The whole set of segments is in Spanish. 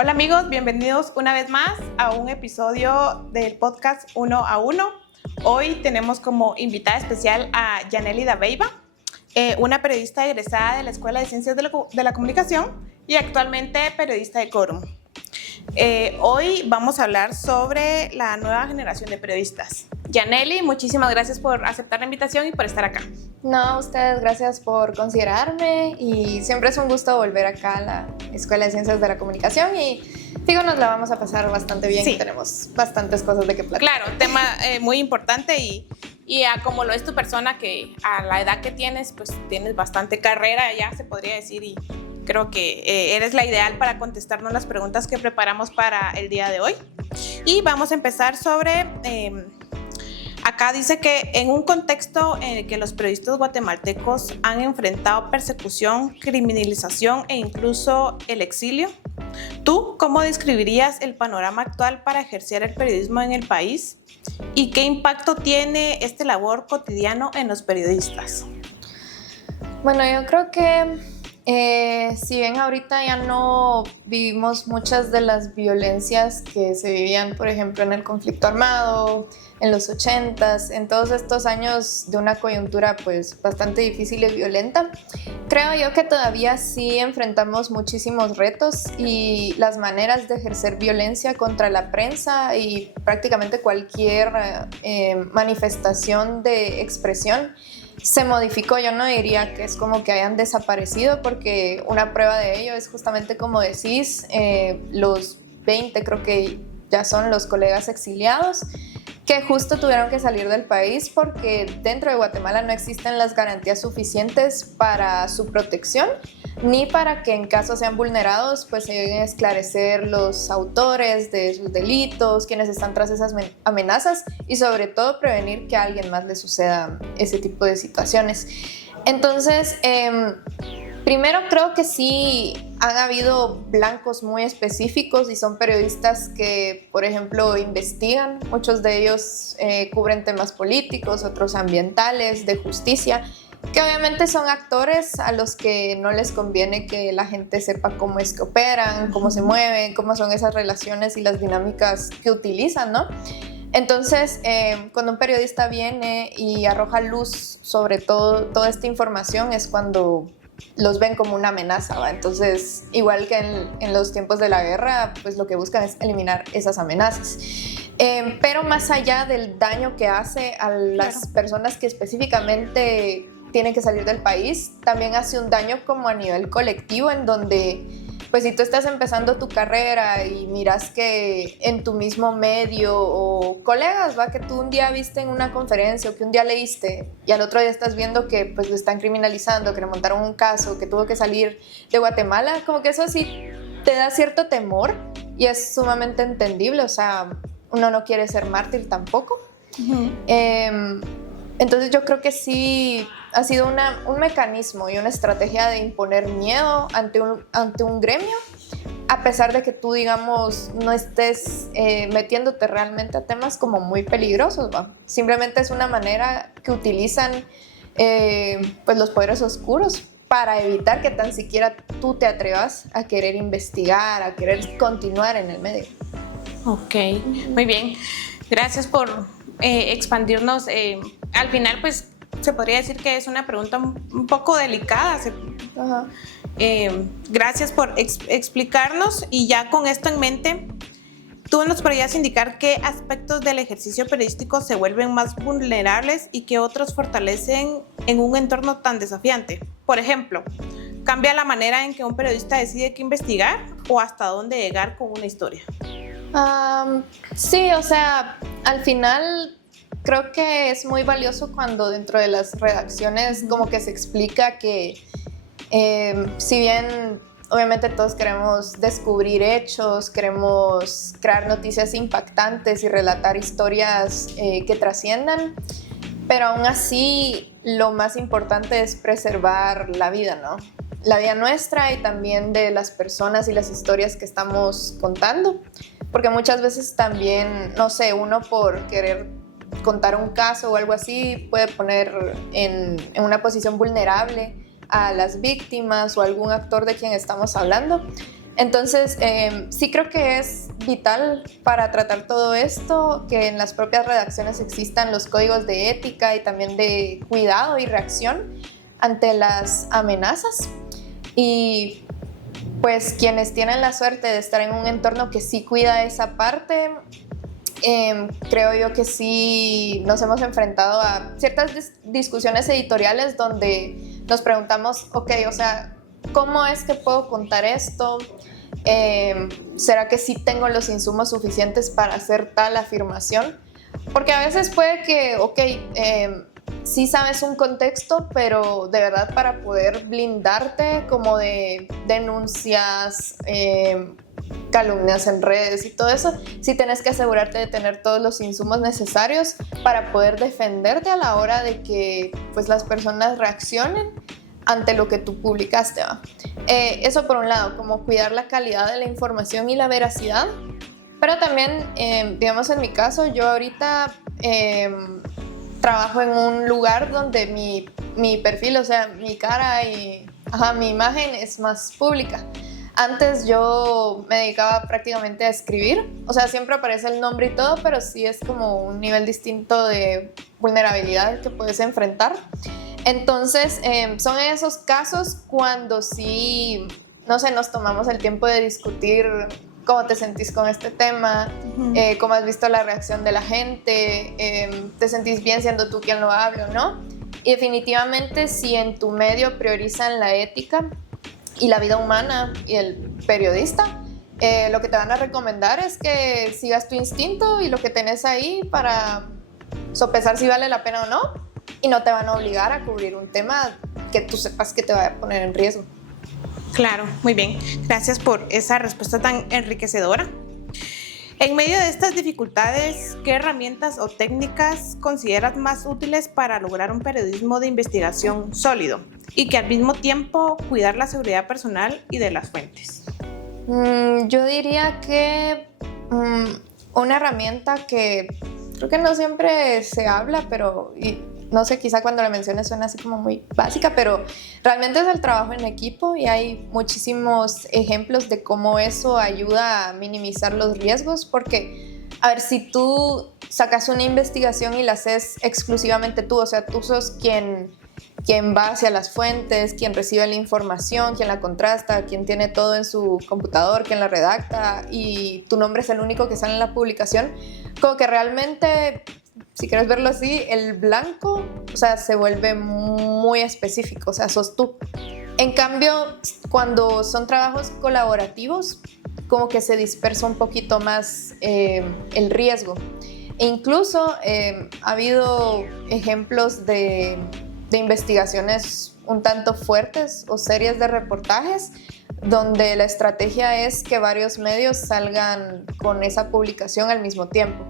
Hola amigos, bienvenidos una vez más a un episodio del podcast Uno a Uno. Hoy tenemos como invitada especial a Yanely Dabeiba, una periodista egresada de la Escuela de Ciencias de la Comunicación y actualmente periodista de Quorum. Hoy vamos a hablar sobre la nueva generación de periodistas. Yanely, muchísimas gracias por aceptar la invitación y por estar acá. No, a ustedes gracias por considerarme y siempre es un gusto volver acá a la Escuela de Ciencias de la Comunicación y digo, nos la vamos a pasar bastante bien. Sí. Y tenemos bastantes cosas de qué platicar. Claro, tema muy importante y como lo es tu persona, que a la edad que tienes, pues tienes bastante carrera, ya se podría decir, y creo que eres la ideal para contestarnos las preguntas que preparamos para el día de hoy. Y vamos a empezar sobre... Acá dice que en un contexto en el que los periodistas guatemaltecos han enfrentado persecución, criminalización e incluso el exilio, ¿tú cómo describirías el panorama actual para ejercer el periodismo en el país? ¿Y qué impacto tiene este labor cotidiano en los periodistas? Bueno, yo creo que si bien ahorita ya no vivimos muchas de las violencias que se vivían, por ejemplo, en el conflicto armado, en los 80s, en todos estos años de una coyuntura pues bastante difícil y violenta, creo yo que todavía sí enfrentamos muchísimos retos y las maneras de ejercer violencia contra la prensa y prácticamente cualquier manifestación de expresión se modificó. Yo no diría que es como que hayan desaparecido, porque una prueba de ello es justamente como decís, los 20 creo que ya son los colegas exiliados que justo tuvieron que salir del país porque dentro de Guatemala no existen las garantías suficientes para su protección, ni para que en caso sean vulnerados pues se lleguen a esclarecer los autores de sus delitos, quienes están tras esas amenazas y sobre todo prevenir que a alguien más le suceda ese tipo de situaciones. Entonces, primero creo que sí han habido blancos muy específicos y son periodistas que, por ejemplo, investigan. Muchos de ellos cubren temas políticos, otros ambientales, de justicia, que obviamente son actores a los que no les conviene que la gente sepa cómo es que operan, cómo se mueven, cómo son esas relaciones y las dinámicas que utilizan, ¿no? Entonces, cuando un periodista viene y arroja luz sobre toda esta información es cuando los ven como una amenaza, ¿va? Entonces, igual que en los tiempos de la guerra, pues lo que buscan es eliminar esas amenazas. Pero más allá del daño que hace a las personas que específicamente tienen que salir del país, también hace un daño como a nivel colectivo, en donde pues si tú estás empezando tu carrera y miras que en tu mismo medio o colegas, ¿va? Que tú un día viste en una conferencia o que un día leíste y al otro día estás viendo que pues lo están criminalizando, que le montaron un caso, que tuvo que salir de Guatemala, como que eso sí te da cierto temor y es sumamente entendible. O sea, uno no quiere ser mártir tampoco. Uh-huh. Entonces yo creo que sí ha sido un mecanismo y una estrategia de imponer miedo ante un gremio, a pesar de que tú, digamos, no estés metiéndote realmente a temas como muy peligrosos, ¿va? Simplemente es una manera que utilizan pues los poderes oscuros para evitar que tan siquiera tú te atrevas a querer investigar, a querer continuar en el medio. Ok, muy bien. Gracias por expandirnos. Al final, pues, se podría decir que es una pregunta un poco delicada. Gracias por explicarnos, y ya con esto en mente, ¿tú nos podrías indicar qué aspectos del ejercicio periodístico se vuelven más vulnerables y qué otros fortalecen en un entorno tan desafiante? Por ejemplo, ¿cambia la manera en que un periodista decide qué investigar o hasta dónde llegar con una historia? Sí, o sea, al final creo que es muy valioso cuando dentro de las redacciones como que se explica que si bien obviamente todos queremos descubrir hechos, queremos crear noticias impactantes y relatar historias que trasciendan, pero aún así lo más importante es preservar la vida, ¿no? La vida nuestra y también de las personas y las historias que estamos contando, porque muchas veces también, no sé, uno por querer contar un caso o algo así puede poner en una posición vulnerable a las víctimas o a algún actor de quien estamos hablando. Entonces, sí creo que es vital para tratar todo esto que en las propias redacciones existan los códigos de ética y también de cuidado y reacción ante las amenazas. Y pues quienes tienen la suerte de estar en un entorno que sí cuida esa parte, creo yo que sí nos hemos enfrentado a ciertas discusiones editoriales donde nos preguntamos, ok, o sea, ¿cómo es que puedo contar esto? ¿Será que sí tengo los insumos suficientes para hacer tal afirmación? Porque a veces puede que, ok, sí sabes un contexto, pero de verdad para poder blindarte como de denuncias, calumnias en redes y todo eso, sí tienes que asegurarte de tener todos los insumos necesarios para poder defenderte a la hora de que pues, las personas reaccionen ante lo que tú publicaste, ¿va? Eso por un lado, como cuidar la calidad de la información y la veracidad, pero también, digamos en mi caso, yo ahorita trabajo en un lugar donde mi perfil, o sea, mi cara y mi imagen es más pública. Antes yo me dedicaba prácticamente a escribir, o sea, siempre aparece el nombre y todo, pero sí es como un nivel distinto de vulnerabilidad que puedes enfrentar. Entonces, son esos casos cuando sí, no sé, nos tomamos el tiempo de discutir cómo te sentís con este tema, cómo has visto la reacción de la gente, te sentís bien siendo tú quien lo hable o no. Y definitivamente si en tu medio priorizan la ética y la vida humana y el periodista, lo que te van a recomendar es que sigas tu instinto y lo que tenés ahí para sopesar si vale la pena o no, y no te van a obligar a cubrir un tema que tú sepas que te va a poner en riesgo. Claro, muy bien. Gracias por esa respuesta tan enriquecedora. En medio de estas dificultades, ¿qué herramientas o técnicas consideras más útiles para lograr un periodismo de investigación sólido y que al mismo tiempo cuidar la seguridad personal y de las fuentes? Yo diría que una herramienta que creo que no siempre se habla, pero no sé, quizá cuando la menciones suena así como muy básica, pero realmente es el trabajo en equipo y hay muchísimos ejemplos de cómo eso ayuda a minimizar los riesgos, porque, a ver, si tú sacas una investigación y la haces exclusivamente tú, o sea, tú sos quien va hacia las fuentes, quien recibe la información, quien la contrasta, quien tiene todo en su computador, quien la redacta y tu nombre es el único que sale en la publicación, como que realmente, si quieres verlo así, el blanco, o sea, se vuelve muy específico, o sea, sos tú. En cambio, cuando son trabajos colaborativos, como que se dispersa un poquito más el riesgo. E incluso ha habido ejemplos de investigaciones un tanto fuertes o series de reportajes donde la estrategia es que varios medios salgan con esa publicación al mismo tiempo,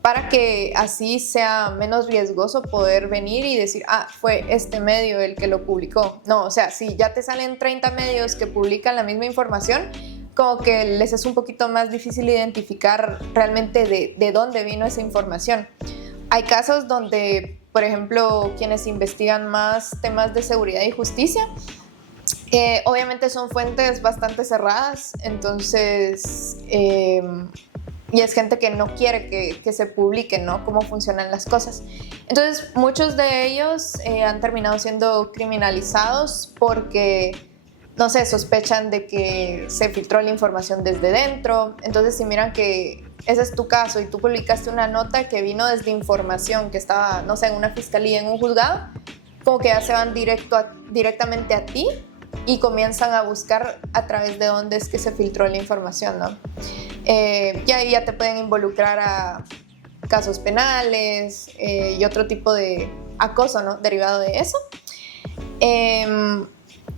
para que así sea menos riesgoso poder venir y decir, fue este medio el que lo publicó. No, o sea, si ya te salen 30 medios que publican la misma información, como que les es un poquito más difícil identificar realmente de dónde vino esa información. Hay casos donde, por ejemplo, quienes investigan más temas de seguridad y justicia, obviamente son fuentes bastante cerradas, entonces, y es gente que no quiere que se publique, ¿no? Cómo funcionan las cosas. Entonces, muchos de ellos han terminado siendo criminalizados porque, no sé, sospechan de que se filtró la información desde dentro. Entonces, si miran que ese es tu caso y tú publicaste una nota que vino desde información que estaba, no sé, en una fiscalía, en un juzgado, como que ya se van directamente a ti y comienzan a buscar a través de dónde es que se filtró la información, ¿no? Y ahí ya te pueden involucrar a casos penales y otro tipo de acoso, ¿no? Derivado de eso.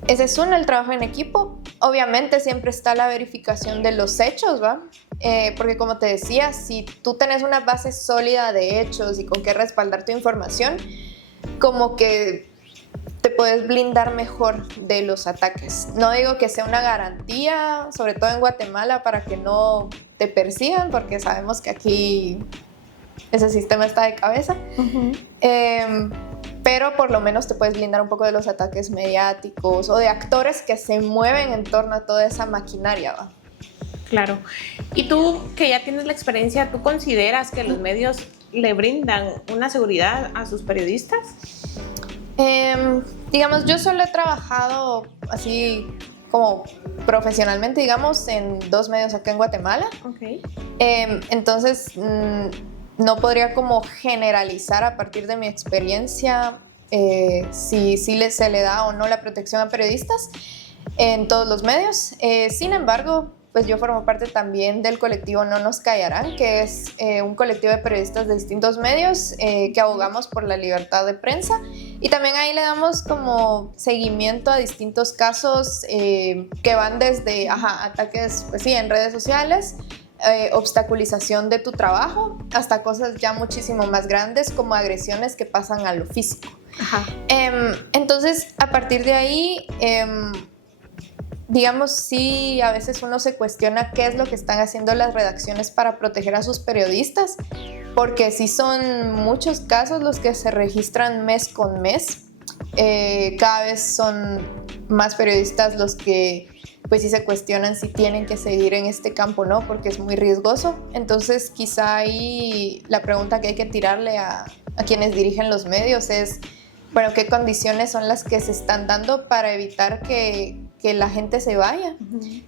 Ese es uno, el trabajo en equipo. Obviamente siempre está la verificación de los hechos, ¿va? Porque como te decía, si tú tenés una base sólida de hechos y con qué respaldar tu información, como que te puedes blindar mejor de los ataques. No digo que sea una garantía, sobre todo en Guatemala, para que no te persigan, porque sabemos que aquí ese sistema está de cabeza. pero por lo menos te puedes blindar un poco de los ataques mediáticos o de actores que se mueven en torno a toda esa maquinaria, ¿va? Claro. Y tú, que ya tienes la experiencia, ¿tú consideras que los medios le brindan una seguridad a sus periodistas? Digamos, yo solo he trabajado así como profesionalmente, digamos, en 2 medios acá en Guatemala. Okay. Entonces, no podría como generalizar a partir de mi experiencia si se le da o no la protección a periodistas en todos los medios. Sin embargo, pues yo formo parte también del colectivo No Nos Callarán, que es un colectivo de periodistas de distintos medios que abogamos por la libertad de prensa, y también ahí le damos como seguimiento a distintos casos que van desde ataques, pues sí, en redes sociales, obstaculización de tu trabajo, hasta cosas ya muchísimo más grandes como agresiones que pasan a lo físico. Ajá. Entonces, a partir de ahí, digamos, sí, a veces uno se cuestiona qué es lo que están haciendo las redacciones para proteger a sus periodistas, porque sí son muchos casos los que se registran mes con mes. Cada vez son más periodistas los que pues sí se cuestionan si tienen que seguir en este campo o no, porque es muy riesgoso. Entonces quizá ahí la pregunta que hay que tirarle a quienes dirigen los medios es, bueno, ¿qué condiciones son las que se están dando para evitar que la gente se vaya,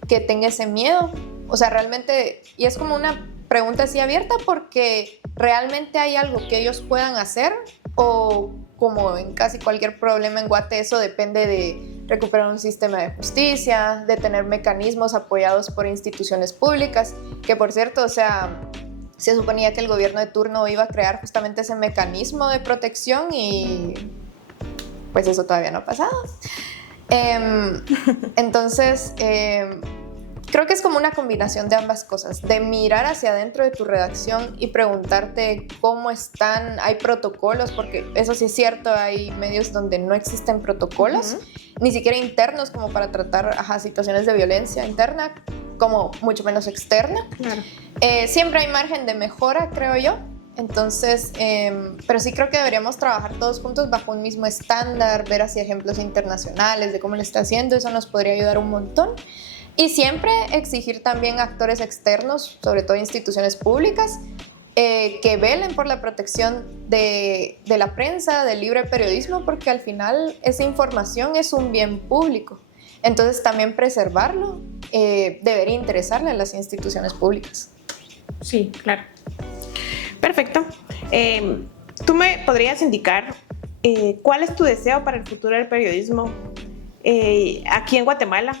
que tenga ese miedo? O sea, realmente, y es como una pregunta así abierta, porque realmente hay algo que ellos puedan hacer, o como en casi cualquier problema en Guate, eso depende de recuperar un sistema de justicia, de tener mecanismos apoyados por instituciones públicas, que por cierto, o sea, se suponía que el gobierno de turno iba a crear justamente ese mecanismo de protección y pues eso todavía no ha pasado. Entonces, creo que es como una combinación de ambas cosas, de mirar hacia adentro de tu redacción y preguntarte cómo están, hay protocolos, porque eso sí es cierto, hay medios donde no existen protocolos, ni siquiera internos como para tratar situaciones de violencia interna, como mucho menos externa. Claro. Siempre hay margen de mejora, creo yo. Entonces, pero sí creo que deberíamos trabajar todos juntos bajo un mismo estándar, ver hacia ejemplos internacionales de cómo lo está haciendo, eso nos podría ayudar un montón. Y siempre exigir también a actores externos, sobre todo instituciones públicas, que velen por la protección de la prensa, del libre periodismo, porque al final esa información es un bien público. Entonces también preservarlo debería interesarle a las instituciones públicas. Sí, claro. Perfecto. ¿Tú me podrías indicar cuál es tu deseo para el futuro del periodismo aquí en Guatemala?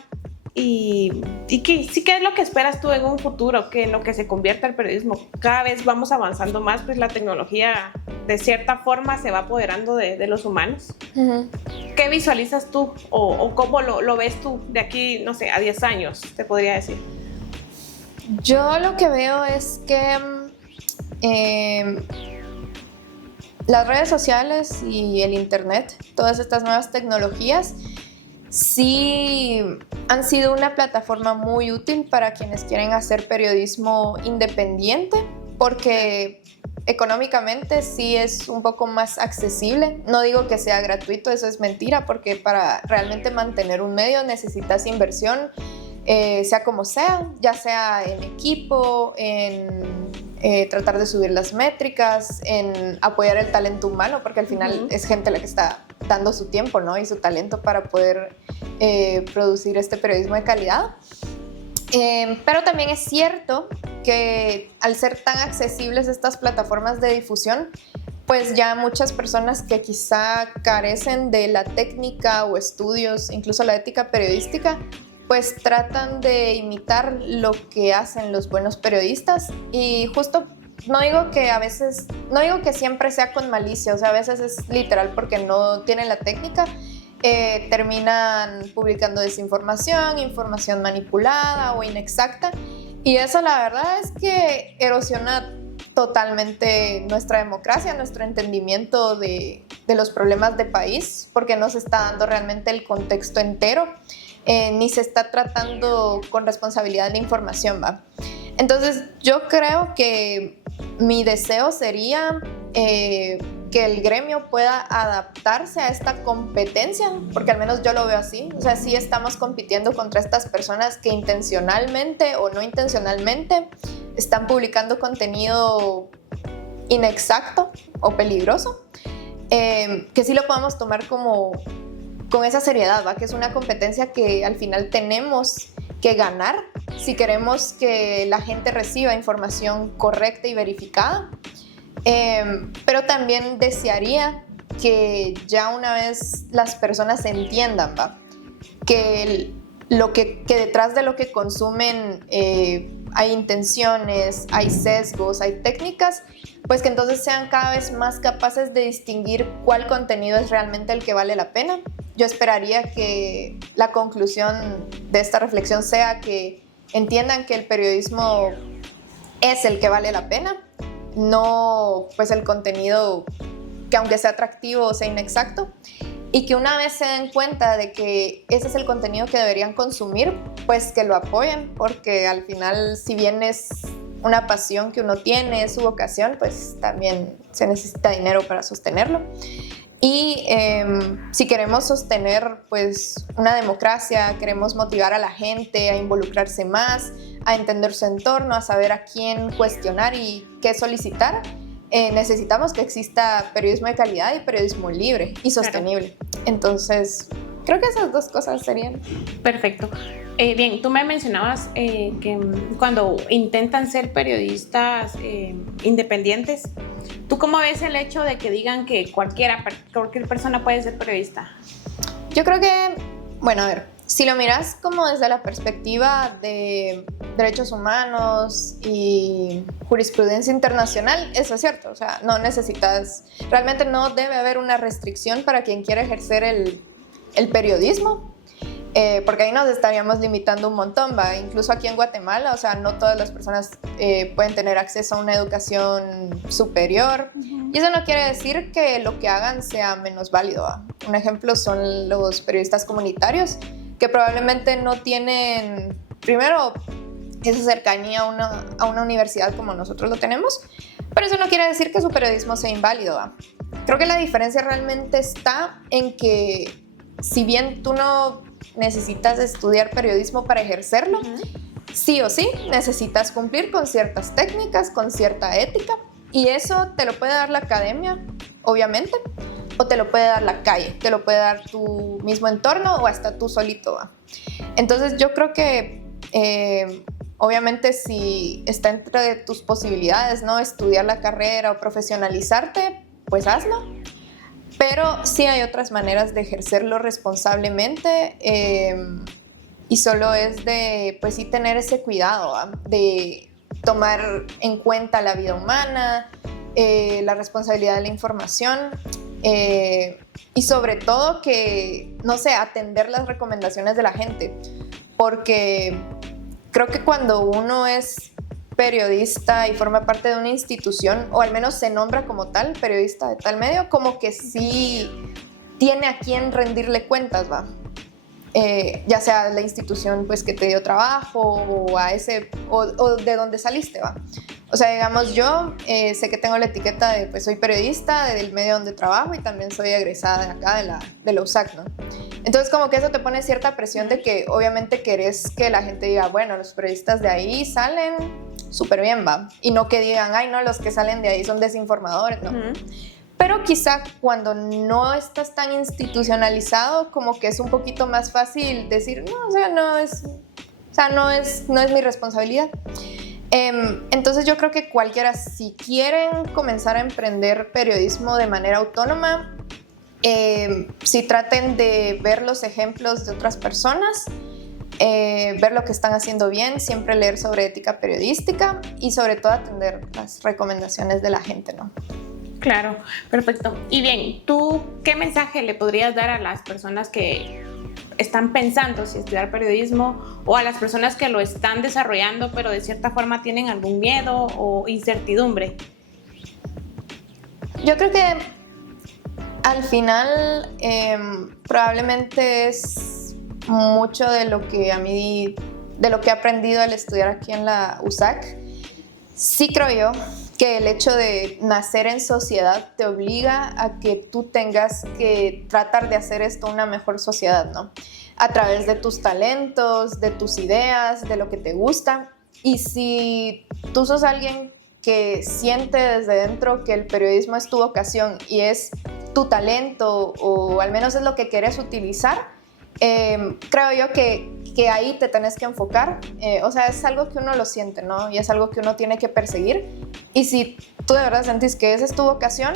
¿Y qué es lo que esperas tú en un futuro, que en lo que se convierta el periodismo? Cada vez vamos avanzando más, pues la tecnología de cierta forma se va apoderando de los humanos. Uh-huh. ¿Qué visualizas tú o cómo lo ves tú de aquí, no sé, a 10 años, te podría decir? Yo lo que veo es que las redes sociales y el internet, todas estas nuevas tecnologías, sí han sido una plataforma muy útil para quienes quieren hacer periodismo independiente, porque económicamente sí es un poco más accesible. No digo que sea gratuito, eso es mentira, porque para realmente mantener un medio necesitas inversión, sea como sea, ya sea en equipo, en tratar de subir las métricas, en apoyar el talento humano, porque al final es gente la que está dando su tiempo, ¿no? Y su talento para poder producir este periodismo de calidad. Pero también es cierto que al ser tan accesibles estas plataformas de difusión, pues ya muchas personas que quizá carecen de la técnica o estudios, incluso la ética periodística, pues tratan de imitar lo que hacen los buenos periodistas. Y justo no digo que siempre sea con malicia, o sea, a veces es literal porque no tienen la técnica, terminan publicando desinformación, información manipulada o inexacta, y eso la verdad es que erosiona totalmente nuestra democracia, nuestro entendimiento de los problemas de país, porque no se está dando realmente el contexto entero. Ni se está tratando con responsabilidad la información, ¿va? Entonces yo creo que mi deseo sería que el gremio pueda adaptarse a esta competencia, porque al menos yo lo veo así. O sea, sí estamos compitiendo contra estas personas que intencionalmente o no intencionalmente están publicando contenido inexacto o peligroso, que sí lo podamos tomar como con esa seriedad, ¿va? Que es una competencia que al final tenemos que ganar si queremos que la gente reciba información correcta y verificada. Pero también desearía que ya una vez las personas entiendan, ¿va? Que detrás de lo que consumen hay intenciones, hay sesgos, hay técnicas, pues que entonces sean cada vez más capaces de distinguir cuál contenido es realmente el que vale la pena. Yo esperaría que la conclusión de esta reflexión sea que entiendan que el periodismo es el que vale la pena, no pues el contenido que aunque sea atractivo o sea inexacto, y que una vez se den cuenta de que ese es el contenido que deberían consumir, pues que lo apoyen, porque al final, si bien es una pasión que uno tiene, es su vocación, pues también se necesita dinero para sostenerlo. Y si queremos sostener pues una democracia, queremos motivar a la gente a involucrarse más, a entender su entorno, a saber a quién cuestionar y qué solicitar, necesitamos que exista periodismo de calidad y periodismo libre y sostenible. Claro. Entonces, creo que esas dos cosas serían. Perfecto. Bien, tú me mencionabas que cuando intentan ser periodistas independientes, ¿tú cómo ves el hecho de que digan que cualquier persona puede ser periodista? Yo creo que, bueno, a ver, si lo miras como desde la perspectiva de derechos humanos y jurisprudencia internacional, eso es cierto. O sea, no necesitas, realmente no debe haber una restricción para quien quiera ejercer el periodismo. Porque ahí nos estaríamos limitando un montón, ¿va? Incluso aquí en Guatemala, o sea, no todas las personas pueden tener acceso a una educación superior. Uh-huh. Y eso no quiere decir que lo que hagan sea menos válido, ¿va? Un ejemplo son los periodistas comunitarios, que probablemente no tienen, primero, esa cercanía a una universidad como nosotros lo tenemos, pero eso no quiere decir que su periodismo sea inválido, ¿va? Creo que la diferencia realmente está en que, si bien tú no necesitas estudiar periodismo para ejercerlo, uh-huh, sí o sí necesitas cumplir con ciertas técnicas, con cierta ética, y eso te lo puede dar la academia, obviamente, o te lo puede dar la calle, te lo puede dar tu mismo entorno o hasta tú solito, ¿va? Entonces yo creo que obviamente si está entre tus posibilidades, ¿no?, estudiar la carrera o profesionalizarte, pues hazlo. Pero sí hay otras maneras de ejercerlo responsablemente, y solo es de, pues sí, tener ese cuidado, ¿va? De tomar en cuenta la vida humana, la responsabilidad de la información, y sobre todo que, no sé, atender las recomendaciones de la gente, porque creo que cuando uno es periodista y forma parte de una institución, o al menos se nombra como tal, periodista de tal medio, como que sí tiene a quién rendirle cuentas, ¿va? Ya sea la institución pues que te dio trabajo o a ese o de donde saliste, ¿va? O sea, digamos, yo sé que tengo la etiqueta de pues soy periodista del medio donde trabajo y también soy egresada de acá de la USAC, ¿no? Entonces como que eso te pone cierta presión de que obviamente querés que la gente diga, bueno, los periodistas de ahí salen súper bien, va, y no que digan, ay, no, los que salen de ahí son desinformadores, ¿no? Uh-huh. Pero quizá cuando no estás tan institucionalizado, como que es un poquito más fácil decir, no, o sea, no es mi responsabilidad. Entonces yo creo que cualquiera, si quieren comenzar a emprender periodismo de manera autónoma, si traten de ver los ejemplos de otras personas, ver lo que están haciendo bien, siempre leer sobre ética periodística y sobre todo atender las recomendaciones de la gente, ¿no? Claro, perfecto. Y bien, ¿tú qué mensaje le podrías dar a las personas que están pensando si estudiar periodismo, o a las personas que lo están desarrollando pero de cierta forma tienen algún miedo o incertidumbre? Yo creo que al final probablemente es mucho de lo que he aprendido al estudiar aquí en la USAC. Sí creo yo que el hecho de nacer en sociedad te obliga a que tú tengas que tratar de hacer esto una mejor sociedad, ¿no? A través de tus talentos, de tus ideas, de lo que te gusta. Y si tú sos alguien que siente desde dentro que el periodismo es tu vocación y es tu talento, o al menos es lo que quieres utilizar, creo yo que ahí te tenés que enfocar. O sea, es algo que uno lo siente, ¿no? Y es algo que uno tiene que perseguir. Y si tú de verdad sentís que esa es tu vocación,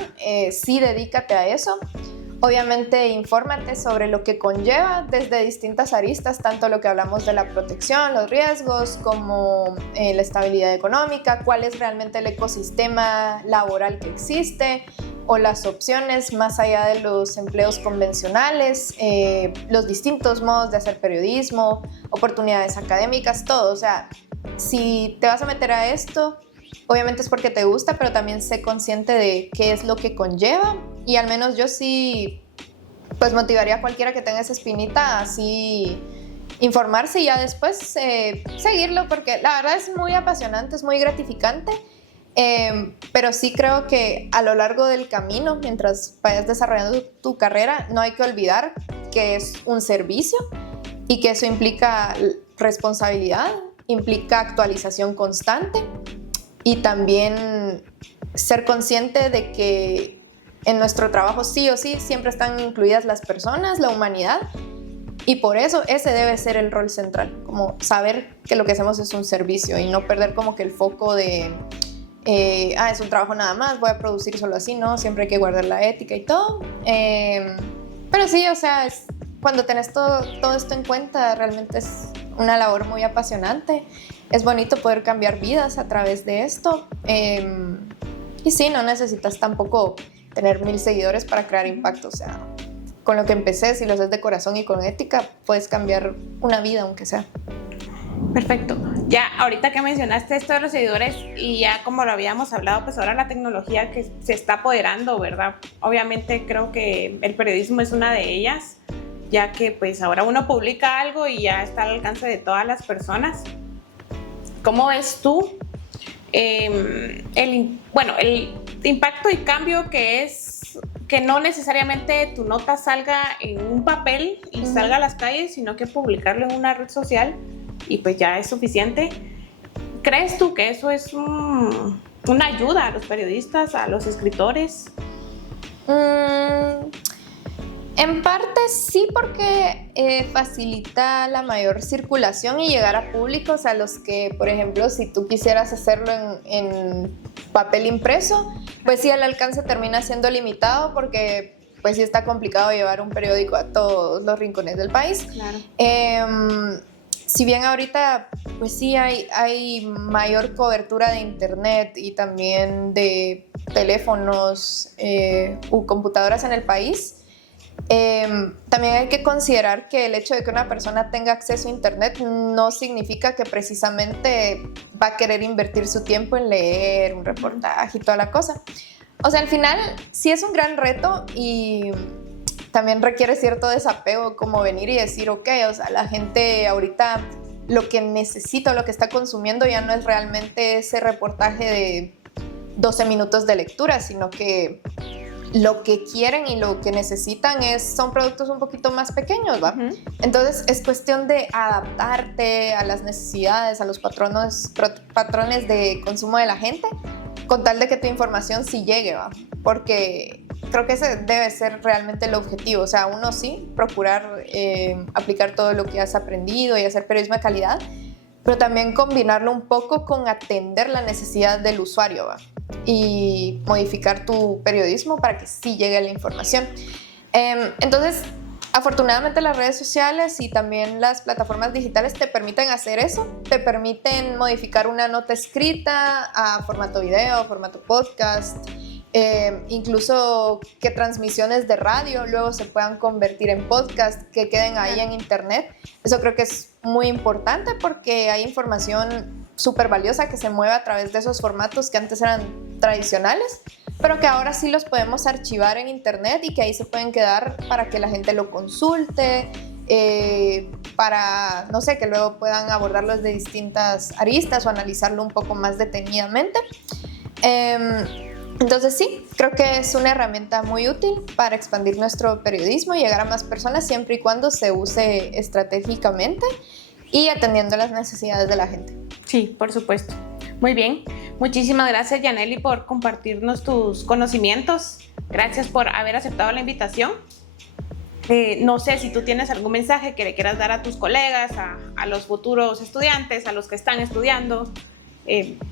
sí, dedícate a eso. Obviamente, infórmate sobre lo que conlleva desde distintas aristas, tanto lo que hablamos de la protección, los riesgos, como la estabilidad económica, cuál es realmente el ecosistema laboral que existe, o las opciones más allá de los empleos convencionales, los distintos modos de hacer periodismo, oportunidades académicas, todo. O sea, si te vas a meter a esto, obviamente es porque te gusta, pero también sé consciente de qué es lo que conlleva. Y al menos yo sí, pues motivaría a cualquiera que tenga esa espinita, así informarse y ya después seguirlo, porque la verdad es muy apasionante, es muy gratificante. Pero sí creo que a lo largo del camino, mientras vayas desarrollando tu carrera, no hay que olvidar que es un servicio y que eso implica responsabilidad, implica actualización constante y también ser consciente de que en nuestro trabajo sí o sí siempre están incluidas las personas, la humanidad, y por eso ese debe ser el rol central, como saber que lo que hacemos es un servicio y no perder como que el foco de es un trabajo nada más, voy a producir solo así, ¿no? Siempre hay que guardar la ética y todo. Pero sí, o sea, cuando tenés todo esto en cuenta, realmente es una labor muy apasionante. Es bonito poder cambiar vidas a través de esto. Y sí, no necesitas tampoco tener 1000 seguidores para crear impacto. O sea, con lo que empecé, si lo haces de corazón y con ética, puedes cambiar una vida, aunque sea. Perfecto. Ya, ahorita que mencionaste esto de los seguidores y ya como lo habíamos hablado, pues ahora la tecnología que se está apoderando, ¿verdad? Obviamente creo que el periodismo es una de ellas, ya que pues ahora uno publica algo y ya está al alcance de todas las personas. ¿Cómo ves tú el impacto y cambio que es que no necesariamente tu nota salga en un papel y salga a las calles, sino que publicarlo en una red social y pues ya es suficiente? ¿Crees tú que eso es una ayuda a los periodistas, a los escritores? En parte sí, porque facilita la mayor circulación y llegar a públicos a los que, por ejemplo, si tú quisieras hacerlo en papel impreso, pues sí, el alcance termina siendo limitado porque pues sí está complicado llevar un periódico a todos los rincones del país. Claro. Si bien ahorita pues sí hay mayor cobertura de internet y también de teléfonos u computadoras en el país, también hay que considerar que el hecho de que una persona tenga acceso a internet no significa que precisamente va a querer invertir su tiempo en leer un reportaje y toda la cosa. O sea, al final sí es un gran reto y también requiere cierto desapego, como venir y decir, ok, o sea, la gente ahorita lo que necesita o lo que está consumiendo ya no es realmente ese reportaje de 12 minutos de lectura, sino que lo que quieren y lo que necesitan son productos un poquito más pequeños, ¿va? Entonces es cuestión de adaptarte a las necesidades, a los patrones de consumo de la gente, con tal de que tu información sí llegue, ¿va? Porque creo que ese debe ser realmente el objetivo. O sea, uno sí, procurar aplicar todo lo que has aprendido y hacer periodismo de calidad, pero también combinarlo un poco con atender la necesidad del usuario, ¿va? Y modificar tu periodismo para que sí llegue la información. Entonces, afortunadamente las redes sociales y también las plataformas digitales te permiten hacer eso, te permiten modificar una nota escrita a formato video, formato podcast, incluso que transmisiones de radio luego se puedan convertir en podcast, que queden ahí en internet. Eso creo que es muy importante porque hay información súper valiosa que se mueve a través de esos formatos que antes eran tradicionales, pero que ahora sí los podemos archivar en internet y que ahí se pueden quedar para que la gente lo consulte, para, no sé, que luego puedan abordarlos de distintas aristas o analizarlo un poco más detenidamente. Entonces sí, creo que es una herramienta muy útil para expandir nuestro periodismo y llegar a más personas siempre y cuando se use estratégicamente y atendiendo las necesidades de la gente. Sí, por supuesto. Muy bien. Muchísimas gracias, Yanely, por compartirnos tus conocimientos. Gracias por haber aceptado la invitación. No sé si tú tienes algún mensaje que le quieras dar a tus colegas, a los futuros estudiantes, a los que están estudiando.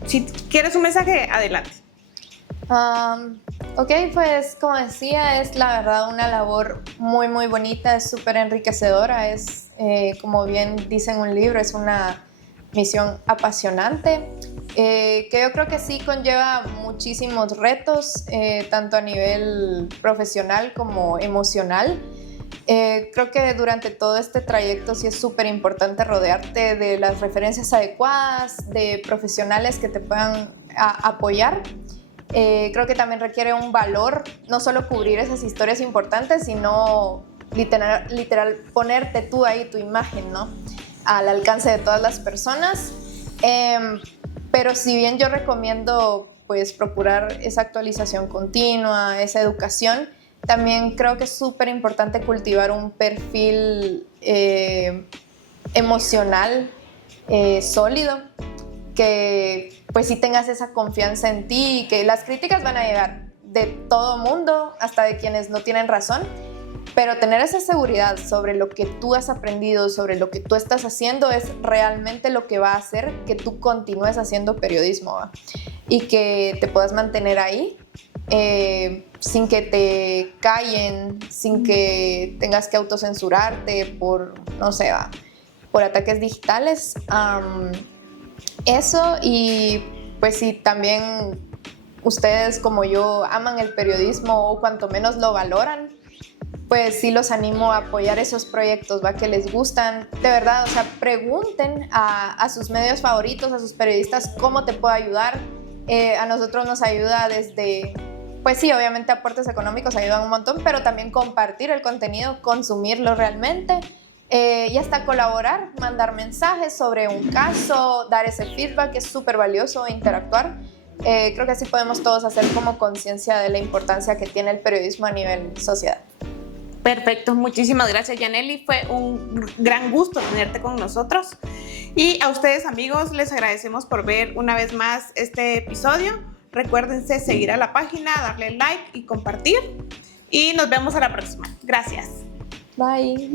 Si quieres un mensaje, adelante. Ok, pues como decía, es la verdad una labor muy muy bonita, es súper enriquecedora, es como bien dice en un libro, es una misión apasionante, que yo creo que sí conlleva muchísimos retos, tanto a nivel profesional como emocional. Creo que durante todo este trayecto sí es súper importante rodearte de las referencias adecuadas, de profesionales que te puedan apoyar. Creo que también requiere un valor, no solo cubrir esas historias importantes, sino literal ponerte tú ahí, tu imagen, ¿no? Al alcance de todas las personas. Pero si bien yo recomiendo pues procurar esa actualización continua, esa educación, también creo que es súper importante cultivar un perfil emocional sólido, que pues sí tengas esa confianza en ti y que las críticas van a llegar de todo mundo, hasta de quienes no tienen razón, pero tener esa seguridad sobre lo que tú has aprendido, sobre lo que tú estás haciendo, es realmente lo que va a hacer que tú continúes haciendo periodismo, ¿va? Y que te puedas mantener ahí sin que te callen, sin que tengas que autocensurarte por, no sé, ¿va? Por ataques digitales. Eso, y pues si también ustedes como yo aman el periodismo o cuanto menos lo valoran, pues sí los animo a apoyar esos proyectos, ¿va? Que les gustan. De verdad, o sea, pregunten a sus medios favoritos, a sus periodistas, cómo te puedo ayudar. A nosotros nos ayuda desde, pues sí, obviamente aportes económicos ayudan un montón, pero también compartir el contenido, consumirlo realmente. Y hasta colaborar, mandar mensajes sobre un caso, dar ese feedback, es súper valioso, interactuar. Creo que así podemos todos hacer como conciencia de la importancia que tiene el periodismo a nivel sociedad. Perfecto, muchísimas gracias, Yanely. Fue un gran gusto tenerte con nosotros. Y a ustedes, amigos, les agradecemos por ver una vez más este episodio. Recuérdense seguir a la página, darle like y compartir. Y nos vemos a la próxima. Gracias. Bye.